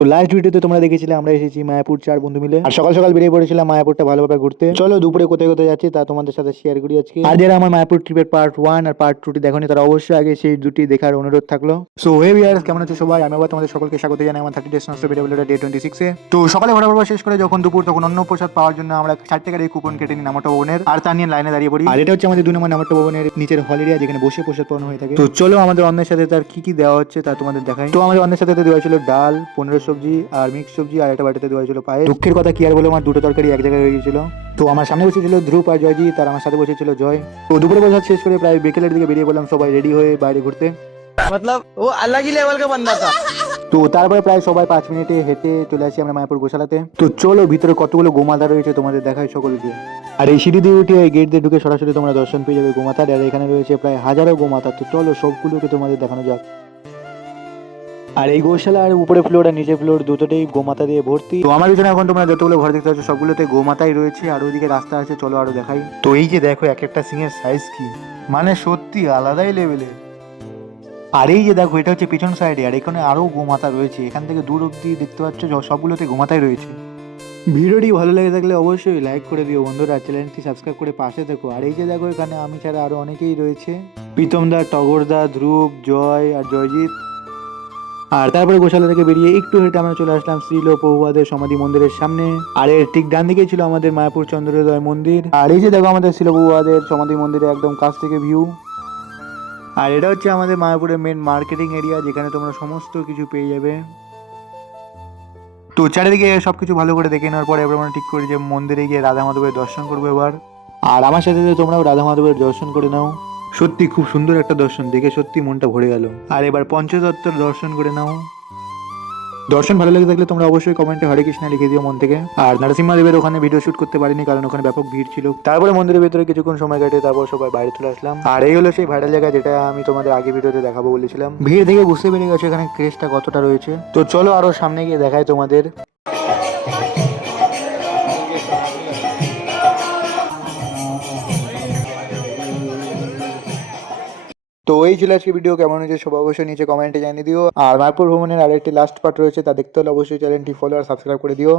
তো লাস্ট ভিডিওতে তোমরা দেখেছিলে আমরা এসেছি মায়াপুর 4 বন্ধু মিলে, আর সকাল সকাল বেরিয়ে পড়েছিলাম মায়াপুরটা ভালোভাবে ঘুরতে। চলো দুপুরে কোথায় কোথায় যাচ্ছি তা তোমাদের সাথে শেয়ার করি আজকে। আর যারা আমার মায়াপুর ট্রিপের পার্ট 1 আর পার্ট 2 টি দেখোনি তারা অবশ্যই আগে সেই দুটি দেখার অনুরোধ থাকলো। সো হে ভিউয়ার্স, কেমন আছো সবাই? আমি আবার তোমাদের সকলকে স্বাগত জানাই আমার 30 ডেজ নষ্ট ভিডিও ডে 26 এ। তো সকালে ঘোরাঘুরি শেষ করে যখন দুপুর, তখন অন্য প্রসাদ পাওয়ার জন্য আমরা 60 টাকার এই কুপন কেটে নিই নামটা ভবনের, আর তা নিয়ে লাইনে দাঁড়িয়ে পড়ি। আর এটা হচ্ছে আমাদের 2 নম্বর নামটা ভবনের নিচের হল এরিয়া, যেখানে বসে প্রসাদ পাওয়ানো হয়ে থাকে। তো চলো আমাদের অন্যের সাথে তার কি কি দেওয়া হচ্ছে তা তোমাদের দেখাই। তো আমাদের অন্যের সাথে দেওয়া ছিল ডাল, 15 সবজি আর মিক্স সবজি, আর একটা বাটিতে দেওয়া ছিল পায়ে। দুঃখের কথা কি আর বলে, আমার দুটো তরকারি এক জায়গায় হয়ে গিয়েছিল। তো আমার সামনে বসেছিল ধ্রুব আর জয়জিৎ, আর আমার সাথে বসেছিল জয়। তো দুপুরে প্রসাদ শেষ করে প্রায় বিকেলের দিকে বেরিয়ে পড়লাম সবাই রেডি হয়ে বাইরে ঘুরতে। मतलब वो अलग ही लेवल का बंदा था। তো তারপরে প্রায় সবাই 5 মিনিটে হেঁটে চলে আসি আমরা মায়াপুর গোশালাতে। তো চলো ভিতরে কতগুলো গোমাতা রয়েছে তোমাদের দেখাই সকলকে। আর এই সিঁড়ি দিয়ে উঠে এই গেট দিয়ে ঢুকে সরাসরি তোমরা দর্শন পেয়ে যাবে গোমাতার। আর এখানে রয়েছে প্রায় হাজারো গোমাতা। তো চলো সবগুলোকে তোমাদের দেখানো যাক। আর এই গোশালার উপরে ফ্লোর আর নিচে ফ্লোর দুটোতেই গোমাতা দিয়ে ভর্তি। তো আমার পিছনে এখন তোমরা যতগুলো ঘর দেখতে পাচ্ছ সবগুলোতে গোমাতাই রয়েছে, আর ওইদিকে রাস্তা আছে, চলো আরো দেখাই। তো এই যে দেখো এক একটা সিংহের সাইজ কি, মানে সত্যি আলাদাই লেভেলের। আর এই যে দেখো এটা হচ্ছে পিছন সাইডে, আর এখানে আরো গোমাতা রয়েছে। এখান থেকে দূর অব্দি দেখতে পাচ্ছ সবগুলোতে গোমাতাই রয়েছে। ভিডিওটি ভালো লেগে থাকলে অবশ্যই লাইক করে দিও বন্ধুরা, চ্যানেলটি সাবস্ক্রাইব করে পাশে দেখো। আর এই যে দেখো এখানে আমি ছাড়া আরো অনেকেই রয়েছে, প্রীতমদা, টগরদা, ধ্রুব, জয় আর জয়জিৎ। আর তারপরে গোশালা থেকে বেরিয়ে একটু হেঁটে আমরা চলে আসলাম শ্রীল পৌবাদের সমাধি মন্দিরের সামনে। আর এর ঠিক ডান দিকে ছিল আমাদের মায়াপুর চন্দ্রোদয় মন্দির। আর এই যে দেখো আমাদের শ্রীল পৌবাদের সমাধি মন্দিরে একদম কাছ থেকে ভিউ। আর এটা হচ্ছে আমাদের মায়াপুরের মেন মার্কেটিং এরিয়া, যেখানে তোমরা সমস্ত কিছু পেয়ে যাবে। তো চারিদিকে সবকিছু ভালো করে দেখে নেওয়ার পরে এবার আমরা ঠিক করি যে মন্দিরে গিয়ে রাধা মাধবের দর্শন করবো এবার। আর আমার সাথে তোমরাও রাধা মাধবের দর্শন করে নাও। সত্যি খুব সুন্দর একটা দর্শন, দেখে সত্যি মনটা ভরে গেল। আর এবার পঞ্চতত্ত্বর দর্শন করে নাও। দর্শন ভালো লেগে থাকলে তোমরা অবশ্যই কমেন্টে হরে কৃষ্ণা লিখে দিও মন থেকে। আর নরসিংহদেবের ওখানে ভিডিও শুট করতে পারিনি কারণ ওখানে ব্যাপক ভিড় ছিল। তারপরে মন্দিরের ভিতরে কিছুক্ষণ সময় কাটে তারপর সবাই বাইরে চলে আসলাম। আর এই হলো সেই ভাইরাল জায়গা যেটা আমি তোমাদের আগে ভিডিওতে দেখাবো বলেছিলাম। ভিড় দেখে বুঝতে পেরে গেছো এখানে ক্রেজটা কতটা রয়েছে। তো চলো আরো সামনে গিয়ে দেখাই তোমাদের। তো এই ছিল আজকে ভিডিও, কেমন হয়েছে সব অবশ্যই নিচে কমেন্টে জানিয়ে দিও। আর মায়াপুর ভ্রমণের আরেকটি লাস্ট পার্ট রয়েছে, তা দেখতে হলে অবশ্যই চ্যানেলটি ফলো আর সাবস্ক্রাইব করে দিও।